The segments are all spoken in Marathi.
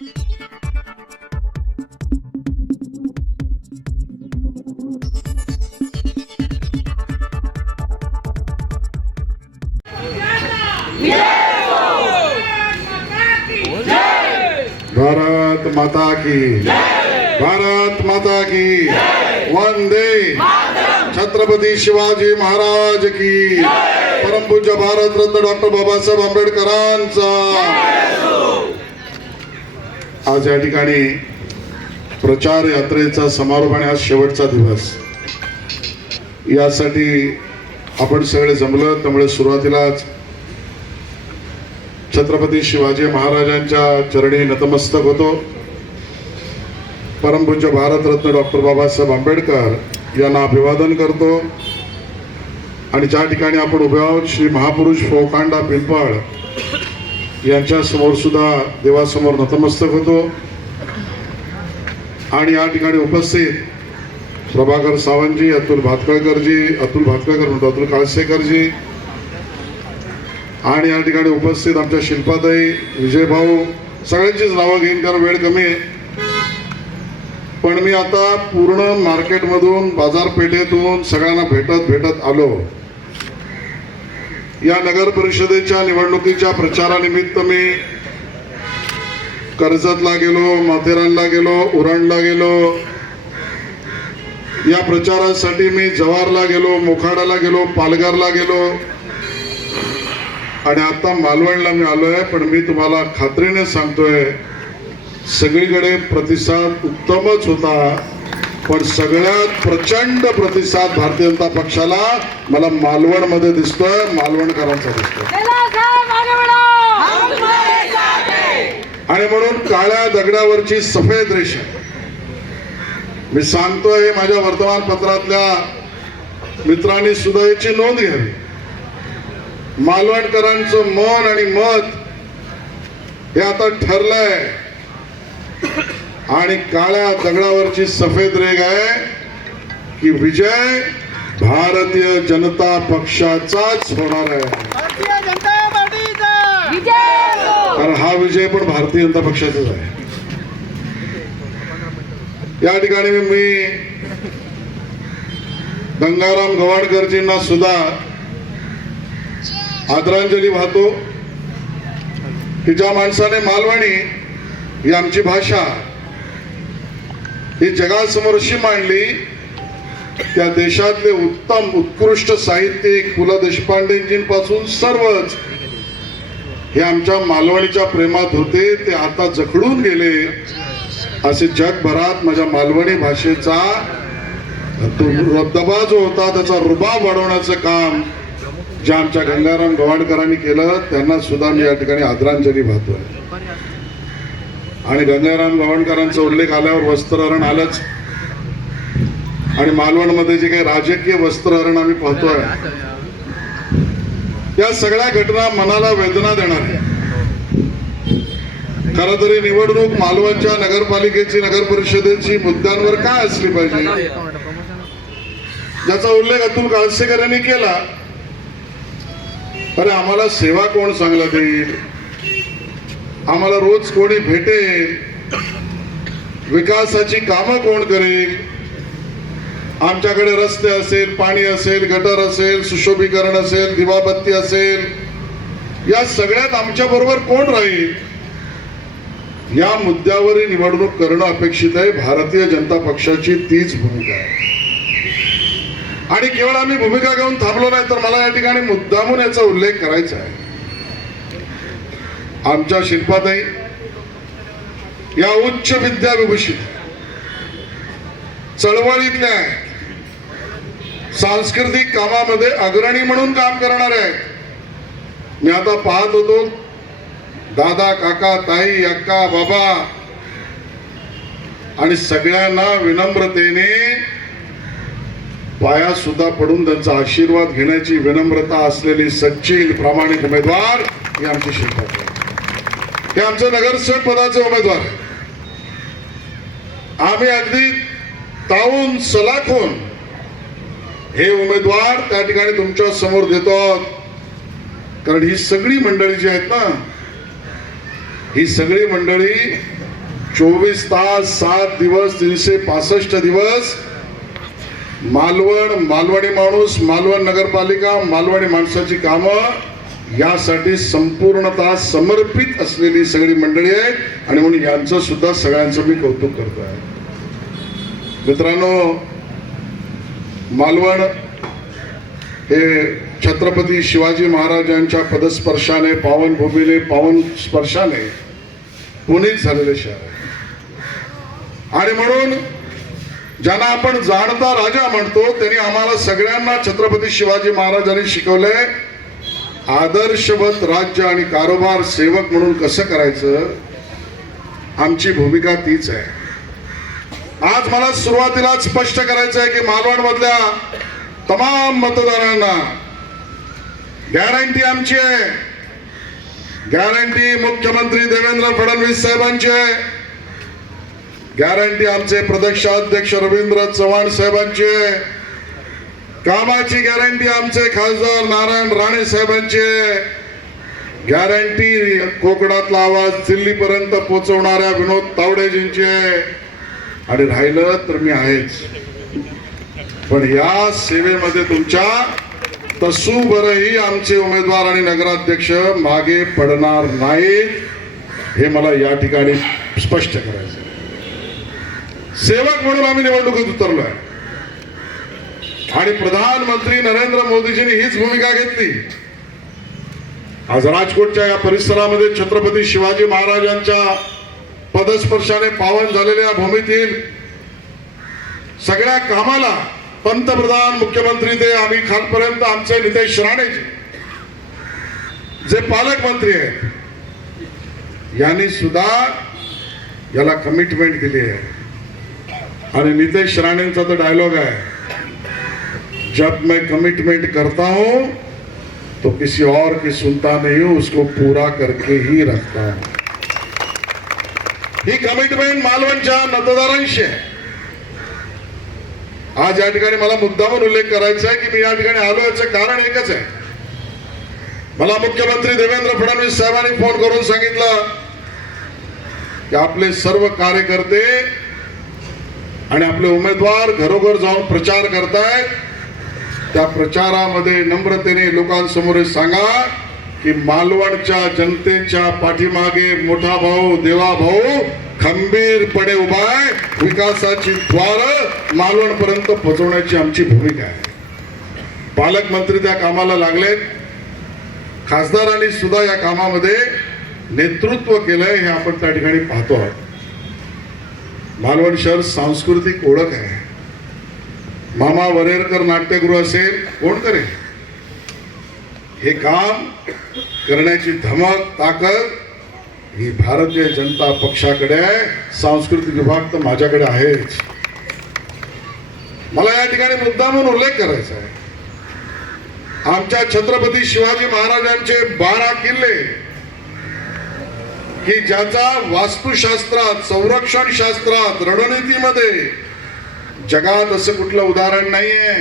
भारत माता की, भारत माता की, वंदे छत्रपती शिवाजी महाराज की, परमपूज्य भारत रत्न डॉक्टर बाबासाहेब आंबेडकरांचा। आज या ठिकाणी प्रचार यात्रेचा समारोप आणि आज शेवटचा दिवस, यासाठी आपण सगळे जमलो। त्यामुळे सुरुवातीलाच छत्रपती शिवाजी महाराजांच्या चरणी नतमस्तक होतो। परमपूज्य भारतरत्न डॉक्टर बाबासाहेब आंबेडकर यांना अभिवादन करतो। आणि ज्या ठिकाणी आपण उभे आहोत श्री महापुरुष फोकांडा पिंपळ यांच्या समोर सुद्धा देवासमोर नतमस्तक होतो। आणि या ठिकाणी उपस्थित प्रभाकर सावंतजी, अतुल काळसेकरजी आणि या ठिकाणी उपस्थित आमच्या शिल्पाताई, विजय भाऊ, सगळ्यांचीच नावं घेईन कारण वेळ कमी आहे। पण मी आता पूर्ण मार्केटमधून, बाजारपेठेतून सगळ्यांना भेटत आलो। या नगर परिषदेच्या निवडणुकीच्या प्रचारानिमित्त मी कर्जतला गेलो, माथेरानला गेलो, उरणला गेलो। या प्रचारासाठी मी जव्हारला गेलो, मोखाड्याला गेलो, पालघरला गेलो आणि आता मालवणला मी आलोय। पण मी तुम्हाला खात्रीने सांगतोय सगळीकडे प्रतिसाद उत्तमच होता, पण सगळ्यात प्रचंड प्रतिसाद भारतीय जनता पक्षाला मला मालवणमध्ये दिसतोय, मालवणकरांचा दिसतोय। आणि म्हणून काळ्या दगडावरची सफेद रेषा मी सांगतोय, माझ्या वर्तमानपत्रातल्या मित्रांनी सुद्धा याची नोंद घ्यावी। मालवणकरांचं मन आणि मत हे आता ठरलंय आणि काळ्या दगडावरची सफेद रेघ आहे की विजय भारतीय जनता पक्षाचाच होणार आहे। कारण हा विजय पण भारतीय जनता पक्षाचाच आहे। या ठिकाणी मी गंगाराम गवाणकरजींना सुद्धा आदरांजली वाहतो की ज्या माणसाने मालवणी ही आमची भाषा ही जगासमोर अशी मांडली, त्या देशातले उत्तम उत्कृष्ट साहित्यिक पु ल देशपांडेजींपासून सर्वच हे आमच्या मालवणीच्या प्रेमात होते, ते आता जखडून गेले। असे जगभरात माझ्या मालवणी भाषेचा दबदबा जो होता त्याचा रुबाब वाढवण्याचं काम जे आमच्या गंगाराम गवाणकरांनी केलं, त्यांना सुद्धा मी या ठिकाणी आदरांजली वाहतोय। आणि गंगाराम गवाणकरांचा उल्लेख आल्यावर वस्त्रहरण आलंच आणि मालवणमध्ये जे काही राजकीय वस्त्रहरण आम्ही पाहतोय, या सगळ्या घटना मनाला वेदना देणाऱ्या। खरं तरी निवडणूक मालवणच्या नगरपालिकेची, नगर परिषदेची मुद्द्यांवर काय असली पाहिजे, ज्याचा उल्लेख अतुल काळसेकर यांनी केला। अरे आम्हाला सेवा कोण चांगला देईल, आम्हाला रोज कोणी भेटेल, विकासाची कामं कोण करेल, आमच्याकडे रस्ते असेल, पाणी असेल, गटर असेल, सुशोभीकरण असेल, दिवाबत्ती असेल, या सगळ्यात आमच्या बरोबर कोण राहील, या मुद्द्यावर निवडणूक करणं अपेक्षित आहे। भारतीय जनता पक्षाची तीच भूमिका आहे। आणि केवळ आम्ही भूमिका घेऊन थांबलो नाही, तर मला या ठिकाणी मुद्दामून याचा उल्लेख करायचा आहे। आमच्या शिल्पाताई या उच्च विद्याविभूषित चळवळीतल्या सांस्कृतिक कामामध्ये अग्रणी म्हणून काम करणार आहेत। मी आता पाहत होतो दादा, काका, ताई, अक्का, बाबा आणि सगळ्यांना विनम्रतेने पाया सुद्धा पडून त्यांचा आशीर्वाद घेण्याची विनम्रता असलेली सच्ची प्रामाणिक उमेदवार ही आमची शिल्पाताई, हे आमचे नगरसेवक पदाचे उमेदवार। आम्ही अगदी तावून सलाखून हे उमेदवार त्या ठिकाणी तुमच्या समोर देतो आहोत। कारण ही सगळी मंडळी जी आहेत ना, ही सगळी मंडळी 24 तास 7 दिवस 365 दिवस मालवण, मालवणी माणूस, मालवण नगरपालिका, मालवणी माणसाची कामं यासाठी संपूर्णतः समर्पित असलेली सगळी मंडळी आहेत आणि म्हणून यांचं सुद्धा सगळ्यांचं मी कौतुक करतो आहे. मित्रांनो, मालवण हे छत्रपती शिवाजी महाराजांच्या पदस्पर्शाने, पावनभूमीने, पावन स्पर्शाने पुनीत झालेले शहर आहे. आणि म्हणून ज्यांना आपण जाणता राजा म्हणतो त्यांनी आम्हाला सगळ्यांना छत्रपती शिवाजी महाराजांनी शिकवलंय आदर्शवत राज्य आणि कारभार सेवक म्हणून कसं करायचं. आमची भूमिका तीच आहे. आज मला सुरुवातीलाच स्पष्ट करायचं आहे की मालवण मधल्या तमाम मतदारांना गॅरंटी आमची आहे. गॅरंटी मुख्यमंत्री देवेंद्र फडणवीस साहेबांची आहे. गॅरंटी आमचे प्रदेशाध्यक्ष रवींद्र चव्हाण साहेबांची आहे. कामाची गॅरंटी आमचे खासदार नारायण राणे साहेबांची आहे. गॅरंटी कोकणातला आवाज दिल्लीपर्यंत पोहोचवणाऱ्या विनोद तावडेजींची आहे. आणि राहिलं तर मी आहेच. पण या सेवेमध्ये तुमच्या तसूभरही आमचे उमेदवार आणि नगराध्यक्ष मागे पडणार नाहीत, हे मला या ठिकाणी स्पष्ट करायचं. सेवक म्हणून आम्ही निवडणुकीत उतरलोय आणि प्रधानमंत्री नरेंद्र मोदीजींनी हीच भूमिका घेतली. आज राजकोटच्या या परिसरामध्ये छत्रपती शिवाजी महाराजांच्या पदस्पर्शाने पावन झालेल्या भूमीतील सगळ्या कामाला पंतप्रधान, मुख्यमंत्री ते आम्ही खालपर्यंत आमचे नितेश राणेजी जे पालकमंत्री आहेत यांनी सुद्धा याला कमिटमेंट दिली आहे. आणि नितेश राणेंचा तो डायलॉग आहे, जब मैं कमिटमेंट करता हूं तो किसी और की सुनता नहीं हूं, उसको पूरा करके ही रखता हूं. ही कमिटमेंट मालवणच्या मतदारांशी आहे. आज या ठिकाणी मला मुद्दामून उल्लेख करायचा आहे की मी या ठिकाणी आलो याचं कारण एकच आहे. मला मुख्यमंत्री देवेंद्र फडणवीस साहेबांनी फोन करून सांगितलं की आपले सर्व कार्यकर्ते आणि आपले उमेदवार घरोघर जाऊन प्रचार करतायत. त्या प्रचारामध्ये नम्रतेने लोकांसमोर सांगा की मालवणच्या जनतेच्या पाठीमागे मोठा भाऊ, देवा भाऊ खंबीरपणे उभा आहे. विकासाची द्वार मालवणपर्यंत पोहोचवण्याची आमची भूमिका आहे. पालकमंत्री त्या कामाला लागलेत. खासदारांनी सुद्धा या कामामध्ये नेतृत्व केलंय, हे आपण त्या ठिकाणी पाहतो आहोत. मालवण शहर सांस्कृतिक ओळख आहे. मामा वरेरकर नाट्यगृह असेल, कोण करेल हे काम करण्याची धमक, ताकद ही भारतीय जनता पक्षाकडे आहे. सांस्कृतिक विभाग तर माझ्याकडे आहेच. मला या ठिकाणी मुद्दामून उल्लेख करायचा आहे, आमच्या छत्रपती शिवाजी महाराजांचे 12 किल्ले की ज्याचा वास्तुशास्त्रात, संरक्षण शास्त्रात, रणनीतीमध्ये जगात असं कुठलं उदाहरण नाहीये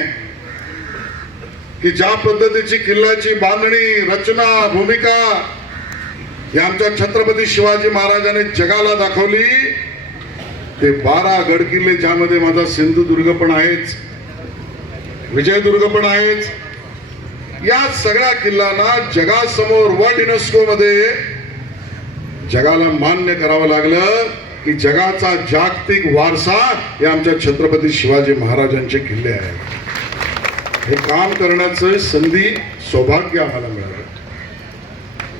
की ज्या पद्धतीची किल्ल्याची बांधणी, रचना, भूमिका ही आमच्या छत्रपती शिवाजी महाराजांनी जगाला दाखवली. ते 12 गड किल्ले ज्यामध्ये माझा सिंधुदुर्ग पण आहेच, विजयदुर्ग पण आहेच. या सगळ्या किल्ल्यांना जगासमोर वर्ल्ड युनेस्को मध्ये जगाला मान्य करावं लागलं की जगाचा जागतिक वारसा हे आमच्या छत्रपती शिवाजी महाराजांचे किल्ले आहेत. हे काम करण्याचं संधी, सौभाग्य आम्हाला मिळालं.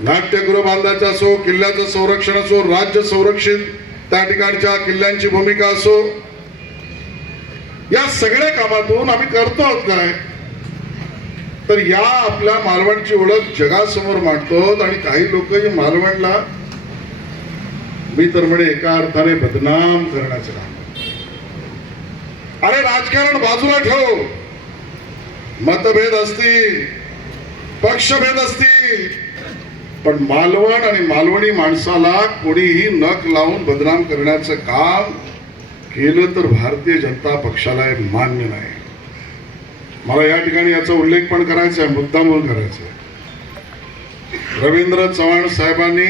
नाट्यगृह बांधायचं असो, किल्ल्याचं संरक्षण असो, राज्य संरक्षित त्या ठिकाणच्या किल्ल्यांची भूमिका असो, या सगळ्या कामातून आम्ही करतो आहोत काय तर या आपल्या मालवणची ओळख जगासमोर मांडतो. आणि काही लोक ही मालवणला मी तर म्हणे एका अर्थाने बदनाम करण्याचं काम. अरे राजकारण बाजूला ठेव, मतभेद असतील, पक्षभेद असतील, पण मालवण आणि मालवणी माणसाला कोणीही नख लावून बदनाम करण्याचं काम केलं तर भारतीय जनता पक्षाला हे मान्य नाही. मला या ठिकाणी याचा उल्लेख पण करायचा आहे, मुद्दामून करायचा आहे. रवींद्र चव्हाण साहेबांनी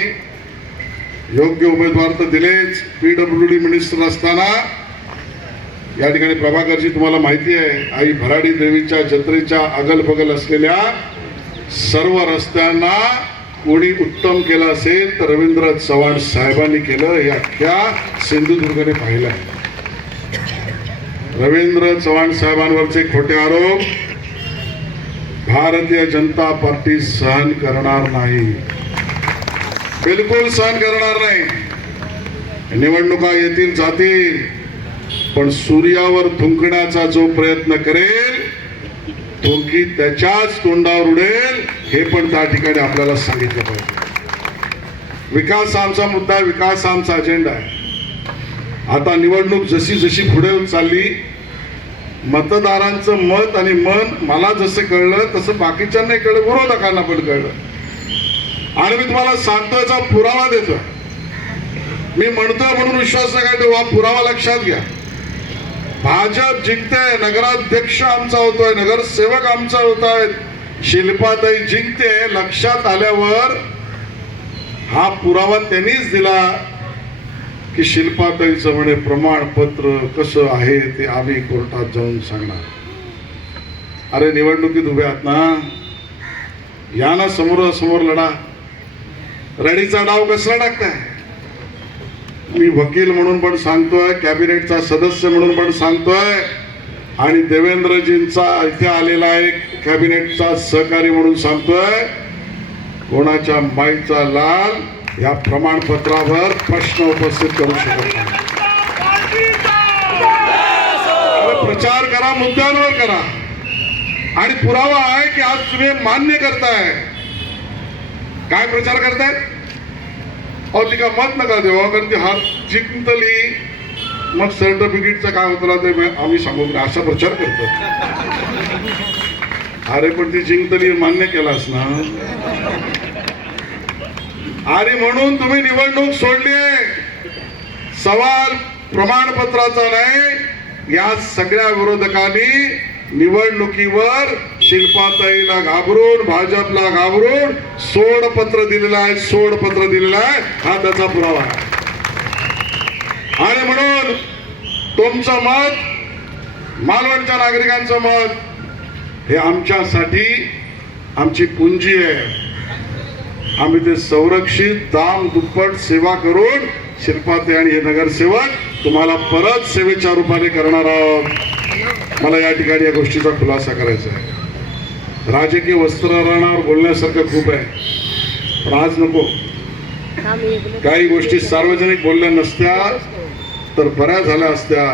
योग्य उमेदवार तर दिलेच. PWD मिनिस्टर असताना या ठिकाणी प्रभाकरजी तुम्हाला माहिती आहे, आई भराडी देवीच्या जत्रेच्या अगल बगल असलेल्या सर्व रस्त्यांना कोणी उत्तम केलं असेल तर रवींद्र चव्हाण साहेबांनी केलं, हे अख्ख्या सिंधुदुर्गने पाहिलं आहे. रवींद्र चव्हाण साहेबांवरचे खोटे आरोप भारतीय जनता पार्टी सहन करणार नाही, बिलकुल सहन करणार नाही. निवडणुका येतील जातील, पण सूर्यावर थुंकण्याचा जो प्रयत्न करेल थुंकी त्याच्याच तोंडावर उडेल, हे पण त्या ठिकाणी आपल्याला सांगितलं पाहिजे. विकास आमचा मुद्दा, विकास आमचा अजेंडा आहे. आता निवडणूक जशी जशी पुढे चालली, मतदारांचं मत आणि मन मला जसं कळलं तसं बाकीच्यांना कळलं, विरोधकांना पण कळलं. आणि मी तुम्हाला सांगतोय, याचा पुरावा देतोय. मी म्हणतोय म्हणून विश्वास नका ठेवू, हा पुरावा लक्षात घ्या. भाजप जिंकते, नगराध्यक्ष आमचा होतोय, नगरसेवक आमचा होत आहेत, शिल्पाताई जिंकते, लक्षात आल्यावर हा पुरावा त्यांनीच दिला की शिल्पाताईचं म्हणे प्रमाणपत्र कसं आहे ते आम्ही कोर्टात जाऊन सांगणार. अरे निवडणुकीत उभे आहात ना, या ना समोरासमोर लढा. रडीचा डाव कसला टाकताय? मी वकील म्हणून पण सांगतोय, कॅबिनेटचा सदस्य म्हणून पण सांगतोय, आणि देवेंद्रजींचा इथे आलेला एक कॅबिनेटचा सहकारी म्हणून सांगतोय, कोणाच्या माईचा लाल या प्रमाणपत्रावर प्रश्न उपस्थित करू शकत नाही. प्रचार करा, मुद्द्यांवर करा, आणि पुरावा आहे की आज तुम्ही मान्य करताय. काय प्रचार करताय? अहो ती का मत नका देऊ, कारण ती हार जिंकली मग सर्टिफिकेटचं काय होतं ते आम्ही सांगू, असा प्रचार करतो. अरे पण ती जिंकली मान्य केलास ना. आणि म्हणून तुम्ही निवडणूक सोडली. सवाल प्रमाणपत्राचा नाही, या सगळ्या विरोधकांनी निवडणुकीवर शिल्पाताईला घाबरून, भाजपला घाबरून सोडपत्र दिलेलं आहे, सोडपत्र दिलेलं आहे, हा त्याचा पुरावा आहे. आणि म्हणून तुमचं मत, मालवणच्या नागरिकांचं मत, हे आमच्यासाठी आमची पुंजी आहे. आम्ही ते संरक्षित दाम दुप्पट सेवा करून शिल्पाताई आणि हे नगरसेवक तुम्हाला परत सेवेच्या रूपाने करणार आहोत. मला या ठिकाणी या गोष्टीचा खुलासा करायचा आहे. राजकीय वस्त्रहरणावर बोलण्यासारखं खूप आहे, पण आज नको. काही गोष्टी सार्वजनिक बोलल्या नसत्या तर बऱ्या झाल्या असत्या,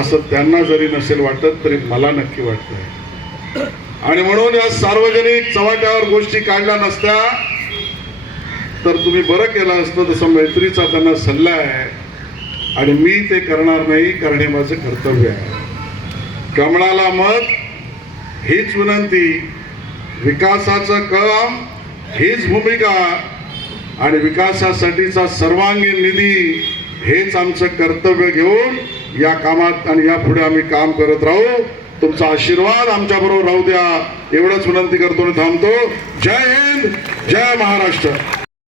असं त्यांना जरी नसेल वाटत तरी मला नक्की वाटतंय. आणि म्हणून या सार्वजनिक चव्हाट्यावर गोष्टी काढल्या नसत्या तर तुम्ही बरं केलं असतं. तसं मैत्रीचा त्यांना सल्ला आहे, आणि मी ते करणार नाही, कारण हे माझं कर्तव्य आहे. कमळाला मत हीच विनंती, विकासाचं काम हीच भूमिका, आणि विकासासाठीचा सर्वांगीण निधी हेच आमचं कर्तव्य घेऊन या कामात आणि यापुढे आम्ही काम करत राहू. तुमचा आशीर्वाद आमच्या बरोबर राहू द्या, एवढंच विनंती करतो आणि थांबतो. जय हिंद, जय महाराष्ट्र.